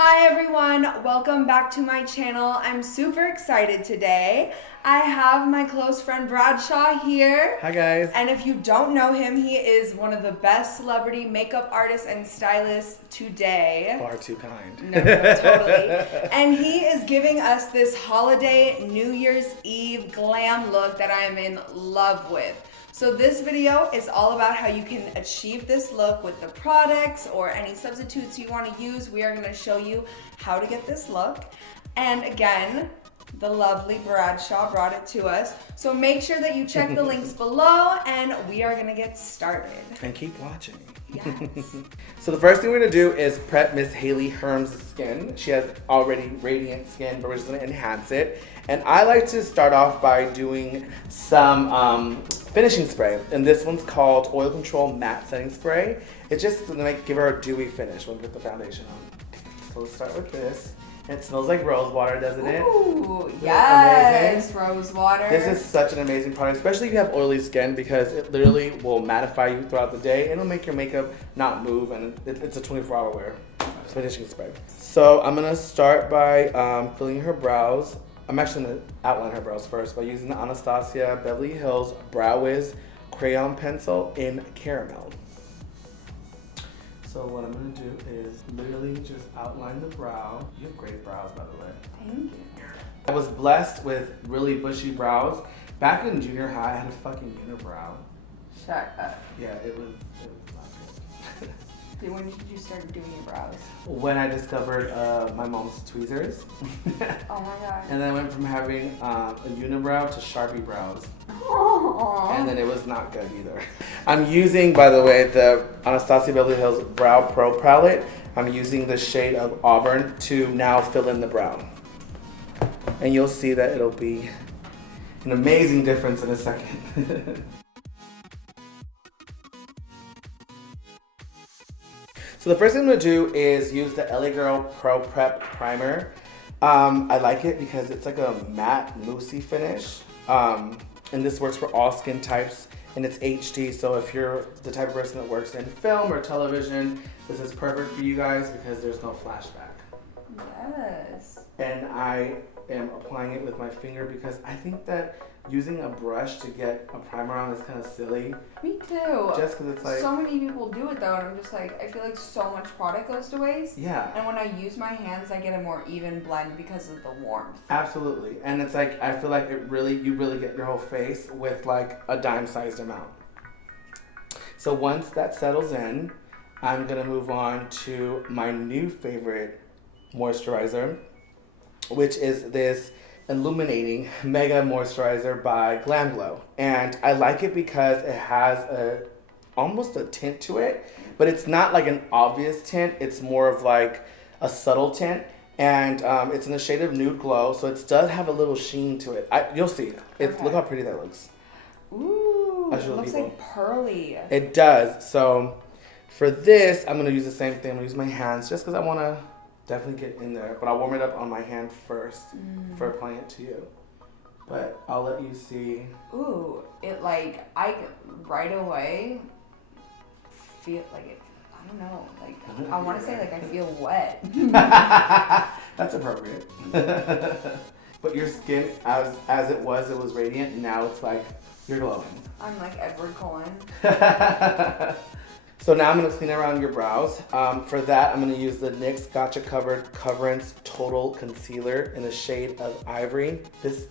Hi everyone, welcome back to my channel. I'm super excited today. I have my close friend Bradshaw here. Hi guys. And if you don't know him, he is one of the best celebrity makeup artists and stylists today. Far too kind. No, totally. And he is giving us this holiday New Year's Eve glam look that I am in love with. So this video is all about how you can achieve this look with the products or any substitutes you want to use. We are going to show you how to get this look. And again, the lovely Bradshaw brought it to us. So make sure that you check the links below and we are going to get started. And keep watching. Yes. So the first thing we're going to do is prep Miss Hayley Herms' skin. She has already radiant skin, but we're just going to enhance it. And I like to start off by doing some finishing spray. And this one's called Oil Control Matte Setting Spray. It's just to give her a dewy finish when we put the foundation on. So let's start with this. It smells like rose water, doesn't it? Ooh, yes, rose water. This is such an amazing product, especially if you have oily skin, because it literally will mattify you throughout the day. It'll make your makeup not move, and it's a 24-hour wear finishing spray. So I'm gonna start by filling her brows. I'm actually gonna outline her brows first by using the Anastasia Beverly Hills Brow Wiz Crayon Pencil in Caramel. So what I'm gonna do is literally just outline the brow. You have great brows, by the way. Thank you. I was blessed with really bushy brows. Back in junior high, I had a fucking unibrow. Shut up. Yeah, it was not good. When did you start doing your brows? When I discovered my mom's tweezers. Oh my god. And then I went from having a unibrow to Sharpie brows. Aww. And then it was not good either. I'm using, by the way, the Anastasia Beverly Hills Brow Pro palette. I'm using the shade of Auburn to now fill in the brow. And you'll see that it'll be an amazing difference in a second. So the first thing I'm gonna do is use the LA Girl Pro Prep Primer. I like it because it's like a matte, moussey finish. And this works for all skin types, and it's HD, so if you're the type of person that works in film or television, this is perfect for you guys because there's no flashback. Yes. And I am applying it with my finger because I think that using a brush to get a primer on is kind of silly. Me too. Just because it's like... So many people do it though, and I'm just like, I feel like so much product goes to waste. Yeah. And when I use my hands, I get a more even blend because of the warmth. Absolutely. And it's like, I feel like you really get your whole face with like a dime-sized amount. So once that settles in, I'm going to move on to my new favorite moisturizer, which is this Illuminating Mega Moisturizer by GlamGlow. And I like it because it has almost a tint to it, but it's not like an obvious tint. It's more of like a subtle tint. And it's in the shade of Nude Glow, so it does have a little sheen to it. You'll see. Okay. Look how pretty that looks. Ooh, it looks people. like pearly. It does. So for this, I'm going to use the same thing. I'm going to use my hands just because I want to definitely get in there, but I'll warm it up on my hand first for applying it to you. But I'll let you see. Ooh, it like, I right away feel like it, I don't know, like, I want to say like I feel wet. That's appropriate. But your skin, as it was radiant, and now it's like, you're glowing. I'm like Edward Cullen. So now I'm going to clean around your brows. For that, I'm going to use the NYX Gotcha Covered Coverence Total Concealer in the shade of Ivory. This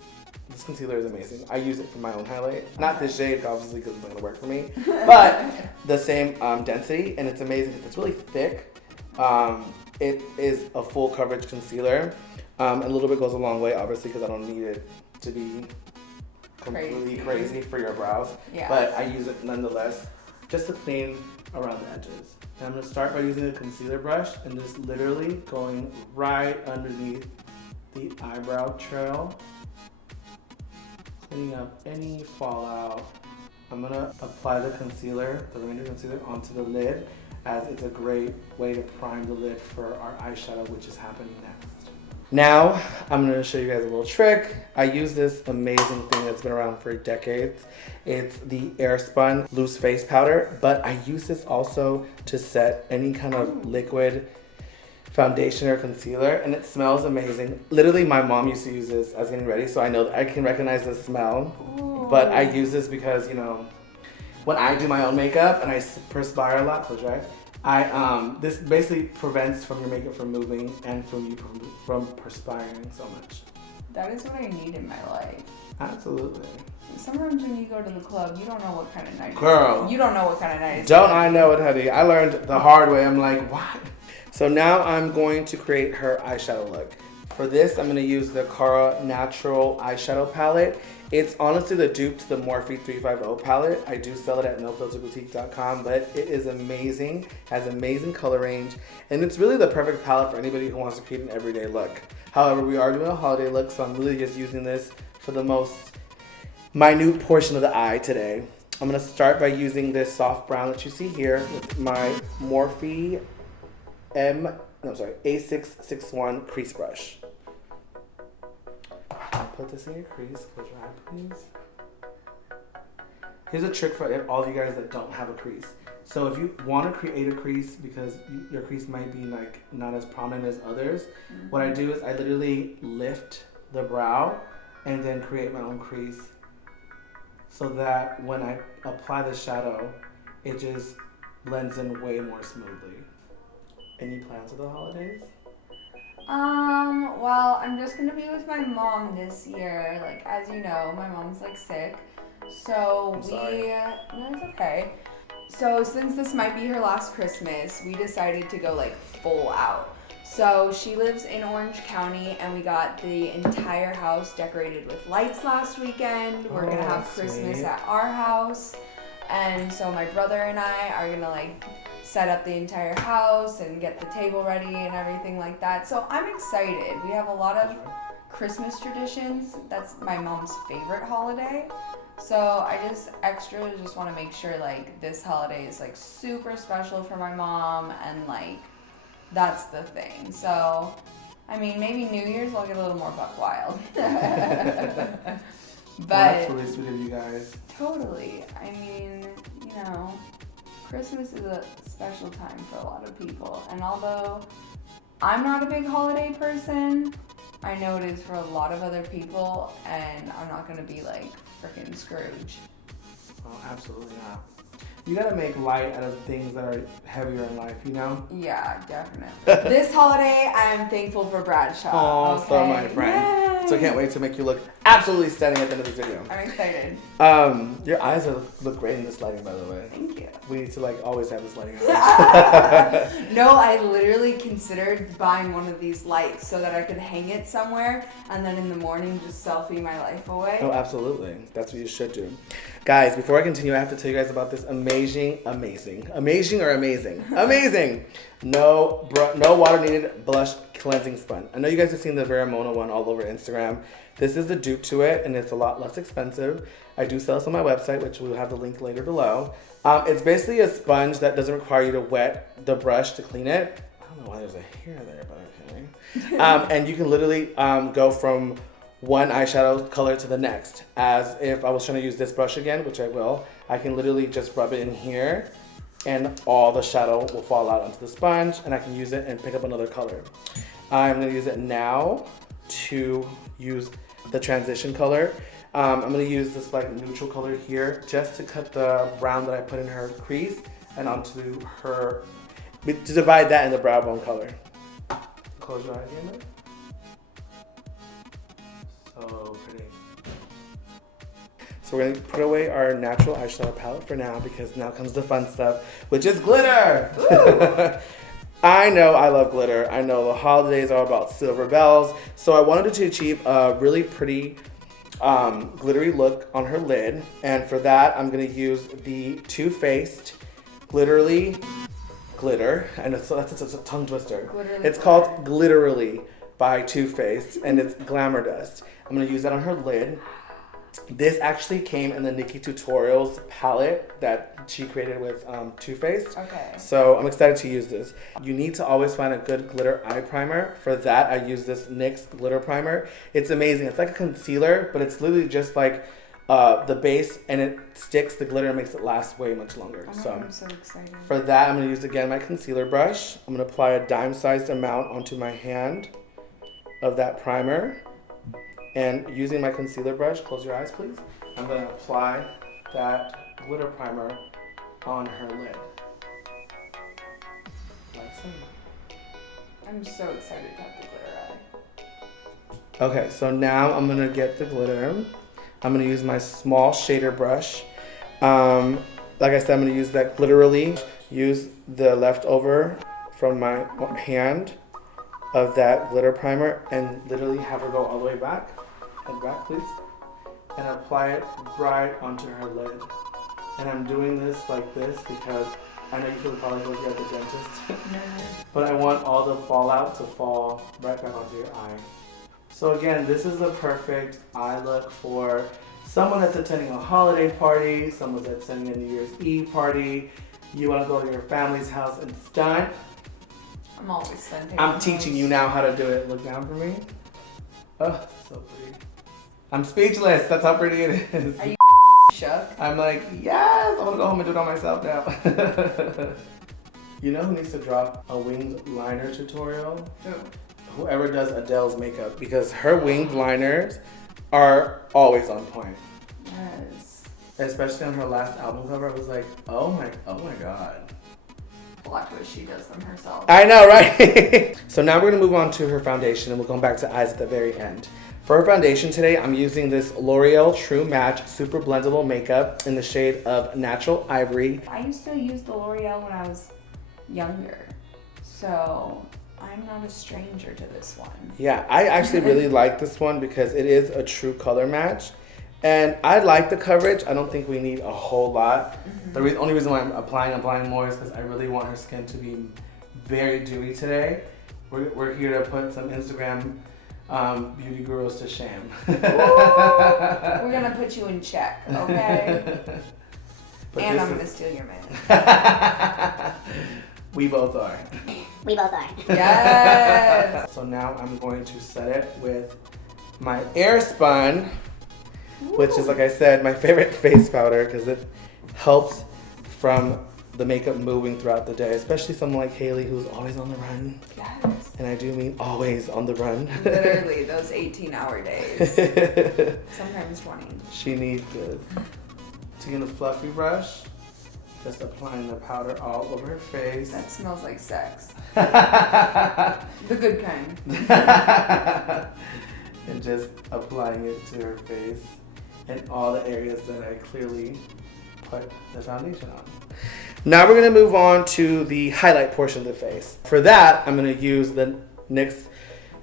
concealer is amazing. I use it for my own highlight. Not this shade, obviously, because it's not going to work for me. But the same density, and it's amazing because it's really thick. It is a full coverage concealer. A little bit goes a long way, obviously, because I don't need it to be completely crazy for your brows. Yeah. But I use it nonetheless, just to clean around the edges. And I'm going to start by using a concealer brush and just literally going right underneath the eyebrow trail, cleaning up any fallout. I'm going to apply the concealer, the remainder concealer, onto the lid, as it's a great way to prime the lid for our eyeshadow, which is happening next. Now, I'm going to show you guys a little trick. I use this amazing thing that's been around for decades. It's the Airspun loose face powder, but I use this also to set any kind of liquid foundation or concealer, and it smells amazing. Literally, my mom used to use this as getting ready, so I know that I can recognize the smell. Ooh. But I use this because, you know, when I do my own makeup and I perspire a lot, close your eyes, this basically prevents from your makeup from moving and from you from perspiring so much. That is what I need in my life. Absolutely. Sometimes when you go to the club, you don't know what kind of night Girl. You don't know what kind of night it's Don't I know it, honey? I learned the hard way. I'm like, what? So now I'm going to create her eyeshadow look. For this, I'm going to use the Cara Natural eyeshadow palette. It's honestly the dupe to the Morphe 350 palette. I do sell it at nofilterboutique.com, but it is amazing, has amazing color range, and it's really the perfect palette for anybody who wants to create an everyday look. However, we are doing a holiday look, so I'm really just using this for the most minute portion of the eye today. I'm going to start by using this soft brown that you see here with my Morphe A661 crease brush. Put this in your crease. Close your eye, please. Here's a trick for all you guys that don't have a crease. So if you want to create a crease because your crease might be like not as prominent as others, what I do is I literally lift the brow and then create my own crease so that when I apply the shadow, it just blends in way more smoothly. Any plans for the holidays? Well, I'm just gonna be with my mom this year. Like, as you know, my mom's like sick. So no, it's okay. So since this might be her last Christmas, we decided to go like full out. So she lives in Orange County and we got the entire house decorated with lights last weekend. We're gonna have Christmas at our house. And so my brother and I are gonna like set up the entire house and get the table ready and everything like that. So I'm excited. We have a lot of Christmas traditions. That's my mom's favorite holiday. So I just want to make sure like this holiday is like super special for my mom, and like that's the thing. So I mean, maybe New Year's I'll get a little more buck wild. But that's really sweet of you guys. Totally. I mean, you know, Christmas is a special time for a lot of people, and although I'm not a big holiday person, I know it is for a lot of other people, and I'm not gonna be like freaking Scrooge. Oh, absolutely not. You gotta make light out of things that are heavier in life, you know? Yeah, definitely. This holiday, I'm thankful for Bradshaw. Oh, okay? so my friend. Yay! So I can't wait to make you look absolutely stunning at the end of this video. I'm excited. Your eyes look great in this lighting, by the way. Thank you. We need to like always have this lighting on. No, I literally considered buying one of these lights so that I could hang it somewhere and then in the morning just selfie my life away. Oh, absolutely. That's what you should do. Guys, before I continue, I have to tell you guys about this amazing no water needed blush cleansing sponge. I know you guys have seen the Veramona one all over Instagram. This is the dupe to it, and it's a lot less expensive. I do sell this on my website, which we'll have the link later below. It's basically a sponge that doesn't require you to wet the brush to clean it. I don't know why there's a hair there, but okay. And you can literally go from one eyeshadow color to the next. As if I was trying to use this brush again, which I will, I can literally just rub it in here and all the shadow will fall out onto the sponge, and I can use it and pick up another color. I'm going to use it now to use the transition color. I'm going to use this like neutral color here just to cut the brown that I put in her crease and onto her, to divide that in the brow bone color. Close your eyes again. So pretty. So we're going to put away our natural eyeshadow palette for now, because now comes the fun stuff, which is glitter. I know I love glitter. I know the holidays are about silver bells. So I wanted to achieve a really pretty glittery look on her lid. And for that, I'm going to use the Too Faced Glitterily glitter. And that's a tongue twister. It's called Glitterily by Too Faced, and it's Glamour Dust. I'm going to use that on her lid. This actually came in the Nikki Tutorials palette that she created with Too Faced. Okay. So I'm excited to use this. You need to always find a good glitter eye primer. For that, I use this NYX Glitter Primer. It's amazing. It's like a concealer, but it's literally just like the base, and it sticks the glitter and makes it last way much longer. Oh, So I'm so excited. for that, I'm going to use again my concealer brush. I'm going to apply a dime-sized amount onto my hand of that primer. And using my concealer brush, close your eyes please, I'm going to apply that glitter primer on her lid. Like so. I'm so excited to have the glitter eye. Okay, so now I'm going to get the glitter. I'm going to use my small shader brush. Like I said, I'm going to use that Glitterily. Use the leftover from my hand of that glitter primer and literally have her go all the way back. And back, please. And apply it right onto her lid. And I'm doing this like this because I know you feel probably like you're at the dentist. No. But I want all the fallout to fall right back onto your eye. So again, this is the perfect eye look for someone that's attending a holiday party, someone that's attending a New Year's Eve party. You want to go to your family's house and stunt. I'm always stunting. I'm teaching you now how to do it. Look down for me. Oh, so pretty. I'm speechless. That's how pretty it is. Are you shook? I'm like, yes, I want to go home and do it on myself now. You know who needs to drop a winged liner tutorial? Who? Whoever does Adele's makeup, because her winged liners are always on point. Yes. Especially on her last album cover, I was like, oh my god. Plot twist, she does them herself. I know, right? So now we're gonna move on to her foundation and we'll come back to eyes at the very end. For her foundation today, I'm using this L'Oreal True Match Super Blendable Makeup in the shade of Natural Ivory. I used to use the L'Oreal when I was younger, so I'm not a stranger to this one. Yeah, I actually really like this one because it is a true color match. And I like the coverage. I don't think we need a whole lot. The only reason why I'm applying more is because I really want her skin to be very dewy today. We're here to put some Instagram beauty gurus to shame. We're gonna put you in check, okay? And I'm gonna steal your man. We both are. We both are. Yes. So now I'm going to set it with my Airspun, which is, like I said, my favorite face powder because it helps from the makeup moving throughout the day, especially someone like Hayley who's always on the run. Yes. And I do mean always on the run. Literally, those 18-hour days. Sometimes 20. She needs this. Taking a fluffy brush, just applying the powder all over her face. That smells like sex. The good kind. And just applying it to her face and all the areas that I clearly put the foundation on. Now we're gonna move on to the highlight portion of the face. For that, I'm gonna use the NYX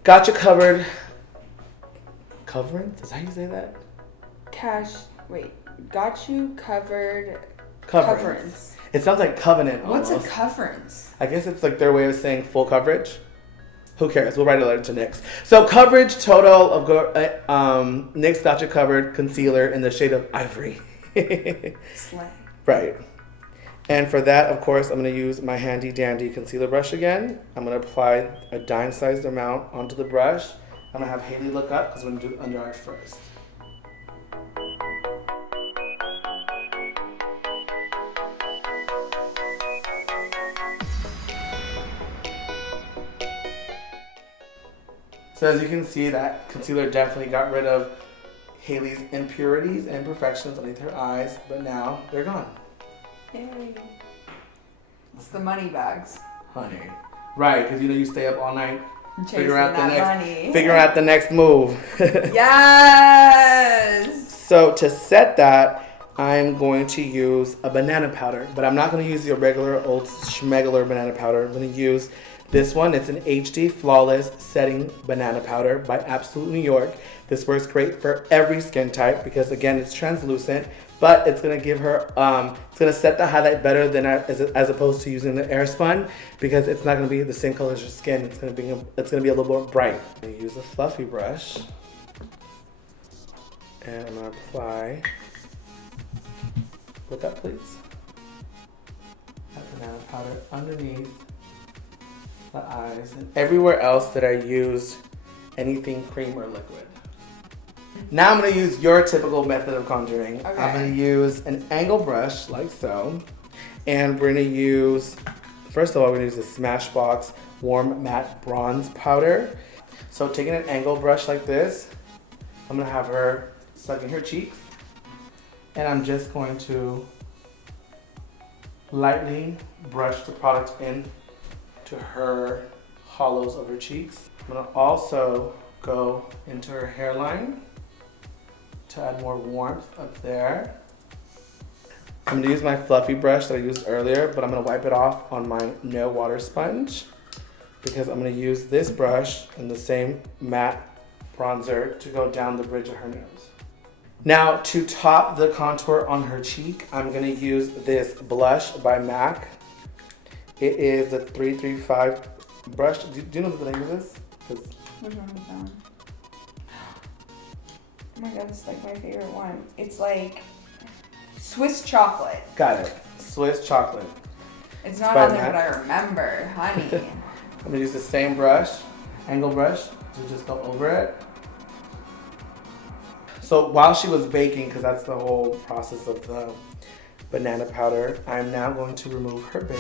Gotcha Covered Coverence? Is that how you say that? Got you covered. Coverence. It sounds like covenant What's almost. a coverence? I guess it's like their way of saying full coverage. Who cares? We'll write a letter to NYX. So coverage total of NYX Gotcha Covered Concealer in the shade of Ivory. Slay. Right. And for that, of course, I'm going to use my handy dandy concealer brush again. I'm going to apply a dime-sized amount onto the brush. I'm going to have Hayley look up because we're going to do under eyes first. So as you can see, that concealer definitely got rid of Hayley's impurities and imperfections underneath her eyes, but now they're gone. Yay. It's the money bags. Honey. Right, because you know you stay up all night figuring out money. the next move. Yes! So to set that, I'm going to use a banana powder, but I'm not going to use your regular old schmegular banana powder. I'm going to use this one. It's an HD Flawless Setting Banana Powder by Absolute New York. This works great for every skin type because, again, it's translucent, but it's going to give her, it's going to set the highlight better than as opposed to using the Airspun because it's not going to be the same color as your skin. It's going to be a little more bright. I'm going to use a fluffy brush and I'm going to apply, look up please, that banana powder underneath the eyes and everywhere else that I used anything cream or liquid. Now I'm gonna use your typical method of contouring. Okay. I'm gonna use an angle brush like so. And we're gonna use, first of all, we're gonna use the Smashbox Warm Matte Bronze Powder. So taking an angle brush like this, I'm gonna have her suck in her cheeks. And I'm just going to lightly brush the product in to her hollows of her cheeks. I'm gonna also go into her hairline to add more warmth up there. I'm gonna use my fluffy brush that I used earlier, but I'm gonna wipe it off on my no water sponge because I'm gonna use this brush and the same matte bronzer to go down the bridge of her nose. Now to top the contour on her cheek, I'm gonna use this blush by MAC. It is the 335 brush. Do you know the name of this? Which one is that one? Oh my god, this is like my favorite one. It's like Swiss chocolate. Got it. Swiss chocolate. It's not by on there, MAC. but I remember, honey. I'm gonna use the same brush, angle brush, to just go over it. So while she was baking, because that's the whole process of the banana powder, I'm now going to remove her bake.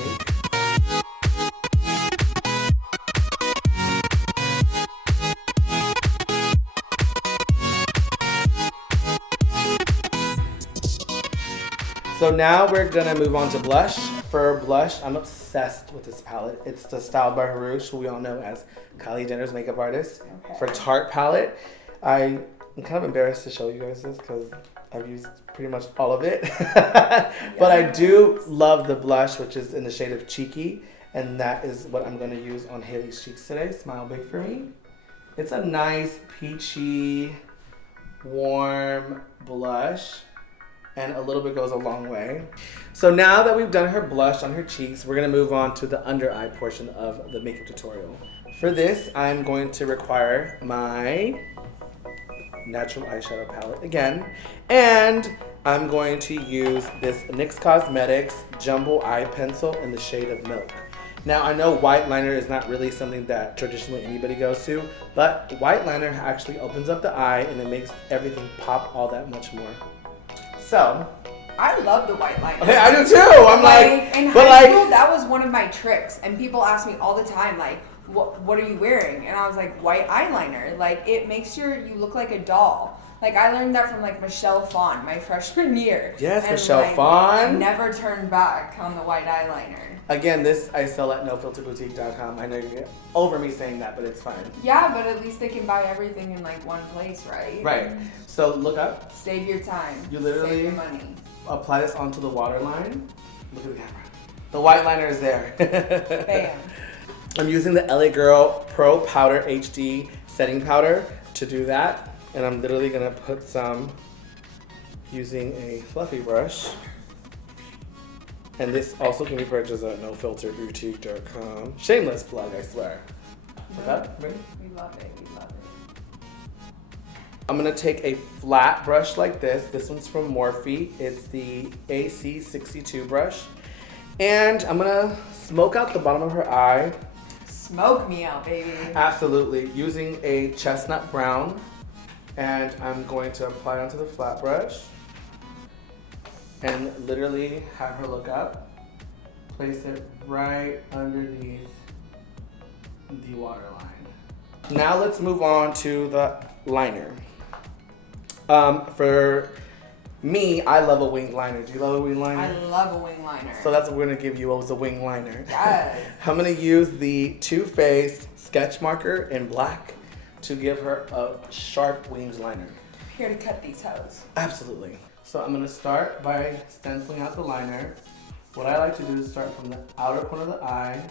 So now we're gonna move on to blush. For blush, I'm obsessed with this palette. It's the Styled by Hrush, who we all know as Kylie Jenner's makeup artist. Okay. For Tarte palette, I'm kind of embarrassed to show you guys this because I've used pretty much all of it. But I do love the blush, which is in the shade of Cheeky, and that is what I'm gonna use on Hayley's cheeks today. Smile big for me. It's a nice peachy, warm blush. And a little bit goes a long way. So now that we've done her blush on her cheeks, we're gonna move on to the under eye portion of the makeup tutorial. For this, I'm going to require my natural eyeshadow palette again. And I'm going to use this NYX Cosmetics Jumbo Eye Pencil in the shade of Milk. Now I know white liner is not really something that traditionally anybody goes to, but white liner actually opens up the eye and it makes everything pop all that much more. So, I love the white liner. I do too. I'm like, in but high like, school, that was one of my tricks, and people ask me all the time, like, what are you wearing? And I was like, white eyeliner. Like, it makes you look like a doll. Like, I learned that from like Michelle Phan, my freshman year. Yes, and Michelle like, Phan. Never turned back on the white eyeliner. Again, this I sell at nofilterboutique.com. I know you get over me saying that, but it's fine. Yeah, but at least they can buy everything in like one place, right? Right. So look up. Save your time. You literally save your money. Apply this onto the waterline. Look at the camera. The white liner is there. Bam. I'm using the LA Girl Pro Powder HD setting powder to do that. And I'm literally gonna put some using a fluffy brush. And this also can be purchased at nofilterboutique.com. Shameless plug, I swear. Look up, ready? We love it, we love it. I'm gonna take a flat brush like this. This one's from Morphe. It's the AC62 brush. And I'm gonna smoke out the bottom of her eye. Smoke me out, baby. Absolutely. Using a chestnut brown. And I'm going to apply onto the flat brush. And literally have her look up. Place it right underneath the waterline. Now let's move on to the liner. For me, I love a winged liner. Do you love a winged liner? I love a wing liner. So that's what we're gonna give you as a wing liner. Yes. I'm gonna use the Too Faced sketch marker in black to give her a sharp winged liner. Here to cut these hoes. Absolutely. So I'm gonna start by stenciling out the liner. What I like to do is start from the outer corner of the eye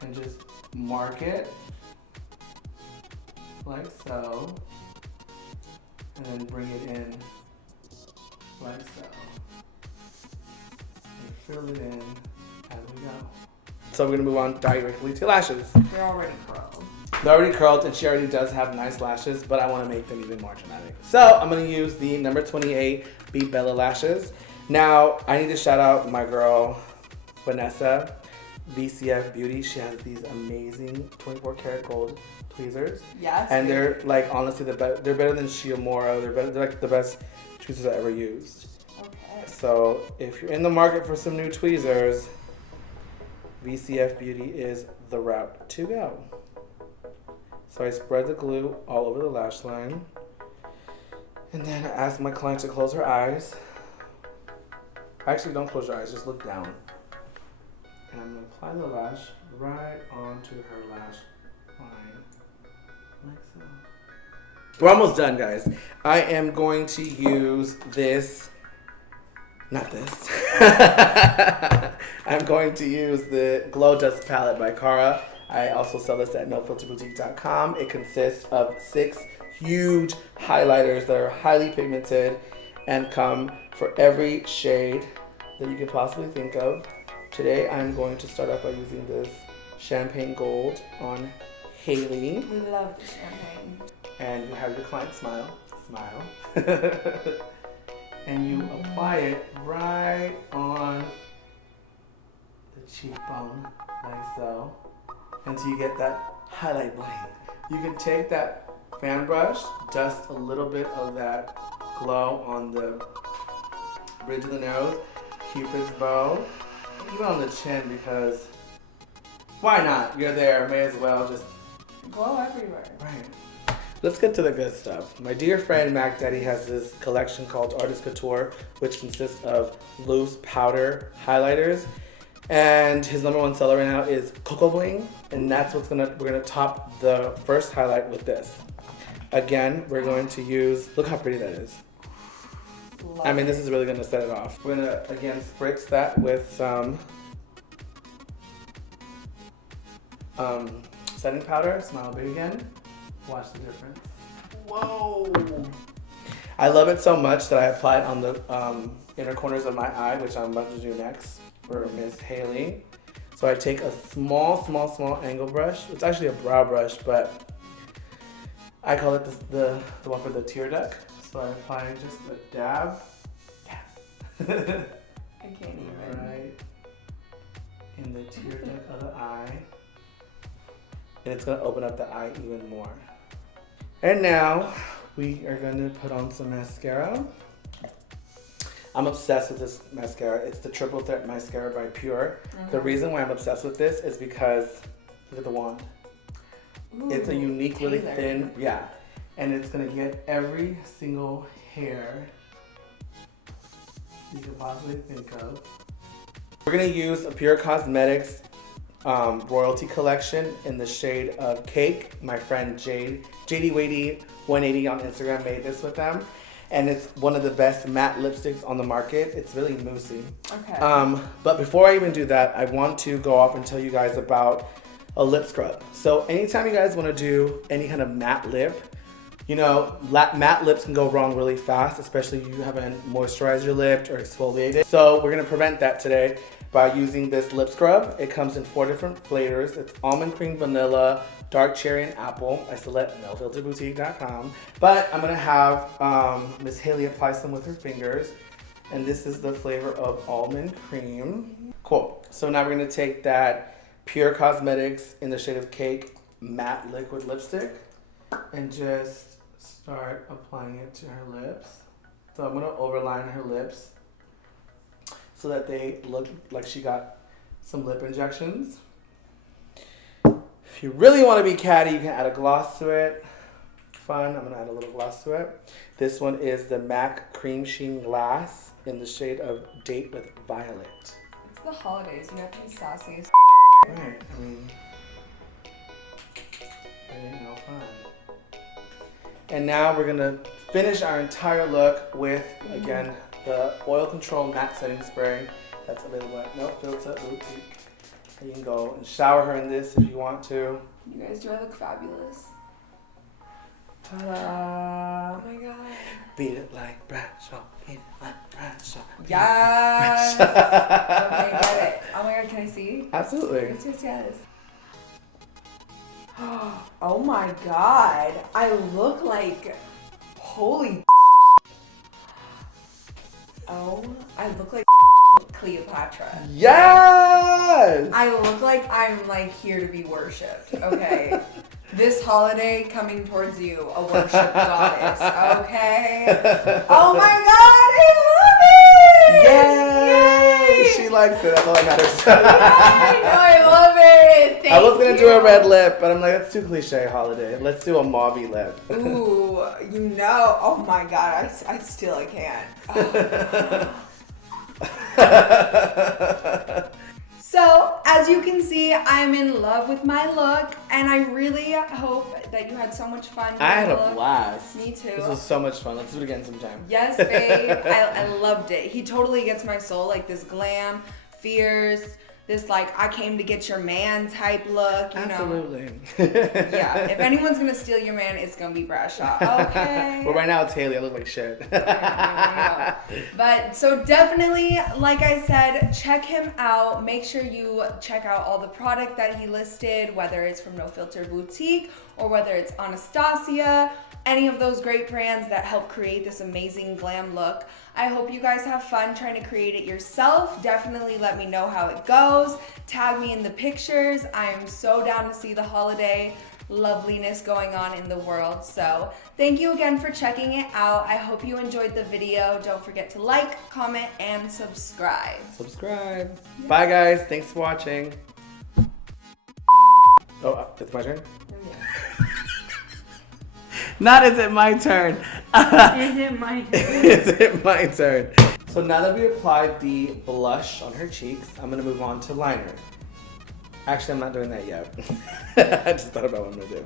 and just mark it like so, and then bring it in like so. And fill it in as we go. So we're gonna move on directly to lashes. They're already curled. They're already curled and she already does have nice lashes, but I wanna make them even more dramatic. So I'm gonna use the number 28 Beat Bella lashes. Now, I need to shout out my girl, Vanessa. VCF Beauty. She has these amazing 24 karat gold tweezers. Yes. And they're like honestly they're better than Shiomura. They're like the best tweezers I ever used. Okay. So if you're in the market for some new tweezers, VCF Beauty is the route to go. So I spread the glue all over the lash line. And then I ask my client to close her eyes. Actually, don't close your eyes, just look down. And I'm gonna apply the lash right onto her lash line, like so. We're almost done, guys. I am going to use this, not this. I'm going to use the Glow Dust Palette by Cara. I also sell this at nofilterboutique.com. It consists of 6 huge highlighters that are highly pigmented and come for every shade that you can possibly think of. Today I'm going to start off by using this Champagne Gold on Hayley. We love the champagne. And you have your client smile. And you apply it right on the cheekbone, like so, until you get that highlight bling. You can take that fan brush, dust a little bit of that glow on the bridge of the nose, Cupid's bow, even on the chin, because why not? You're there, may as well just glow everywhere. Right. Let's get to the good stuff. My dear friend Mac Daddy has this collection called Artist Couture, which consists of loose powder highlighters. And his #1 seller right now is Cocoa Bling, and that's we're gonna top the first highlight with this. Again, we're going to use, look how pretty that is. Love I mean, this is really gonna set it off. We're gonna, again, spritz that with some setting powder. Smile big again. Watch the difference. Whoa! I love it so much that I apply it on the inner corners of my eye, which I'm about to do next for Miss Hayley. So I take a small angle brush. It's actually a brow brush, but I call it the one for the tear duct. So I apply just a dab. I can't even. Right in the tear duct of the eye. And it's gonna open up the eye even more. And now we are gonna put on some mascara. I'm obsessed with this mascara. It's the Triple Threat Mascara by Pure. The reason why I'm obsessed with this is because, look at the wand. Ooh, it's a unique, really thin, and it's gonna get every single hair you could possibly think of. We're gonna use a Pure Cosmetics Royalty Collection in the shade of Cake. My friend JD Wadey 180 on Instagram made this with them. And it's one of the best matte lipsticks on the market. It's really moussey. Okay. But before I even do that, I want to go off and tell you guys about a lip scrub. So anytime you guys want to do any kind of matte lip, you know, matte lips can go wrong really fast, especially if you haven't moisturized your lip or exfoliated. So we're gonna prevent that today by using this lip scrub. It comes in 4 different flavors. It's almond cream, vanilla, dark cherry, and apple. I still at nofilterboutique.com. But I'm gonna have Miss Hayley apply some with her fingers. And this is the flavor of almond cream. Cool. So now we're gonna take that Pure Cosmetics in the shade of Cake matte liquid lipstick and just start applying it to her lips. So I'm gonna overline her lips so that they look like she got some lip injections. If you really want to be catty, you can add a gloss to it. Fun, I'm gonna add a little gloss to it. This one is the MAC Cream Sheen Glass in the shade of Date with Violet. It's the holidays, you have to be sassy as Right, I mean, it ain't no fun. And now we're gonna finish our entire look with, again, the Oil Control Matte Setting Spray that's available at No Filter Boutique. You can go and shower her in this if you want to. You guys, do I look fabulous? Ta-da! Oh my god. Beat it like Bradshaw, beat it like Bradshaw. Yes! Okay, get it. Oh my god, can I see? Absolutely. Yes. Oh my god. I look like, holy. Oh, I look like Cleopatra. Yes! I look like I'm like here to be worshipped, okay? This holiday coming towards you, a worship goddess, okay? Oh my god, I love it! Yay! She likes it, that's all that matters. I know, I love it! Thank I was gonna you. do a red lip, but I'm like, that's too cliche holiday. Let's do a mauvey lip. Ooh, you know, oh my god, I still can't. Oh. So, as you can see, I'm in love with my look, and I really hope that you had so much fun. I had a look. blast. Me too. This was so much fun. Let's do it again sometime. Yes, babe. I loved it. He totally gets my soul, like this glam, fierce, this like I came to get your man type look, you know. Absolutely. Yeah, if anyone's gonna steal your man, it's gonna be Bradshaw. Okay. Well, right now it's Hayley. I look like shit. I know. But so definitely, like I said, check him out. Make sure you check out all the product that he listed, whether it's from No Filter Boutique or whether it's Anastasia, any of those great brands that help create this amazing glam look. I hope you guys have fun trying to create it yourself. Definitely let me know how it goes. Tag me in the pictures. I am so down to see the holiday loveliness going on in the world. So thank you again for checking it out. I hope you enjoyed the video. Don't forget to like, comment, and subscribe. Subscribe. Yeah. Bye, guys. Thanks for watching. Oh, it's my turn? Not is it my turn. Is it my turn? Is it my turn? So now that we applied the blush on her cheeks, I'm gonna move on to liner. Actually, I'm not doing that yet. I just thought about what I'm gonna do.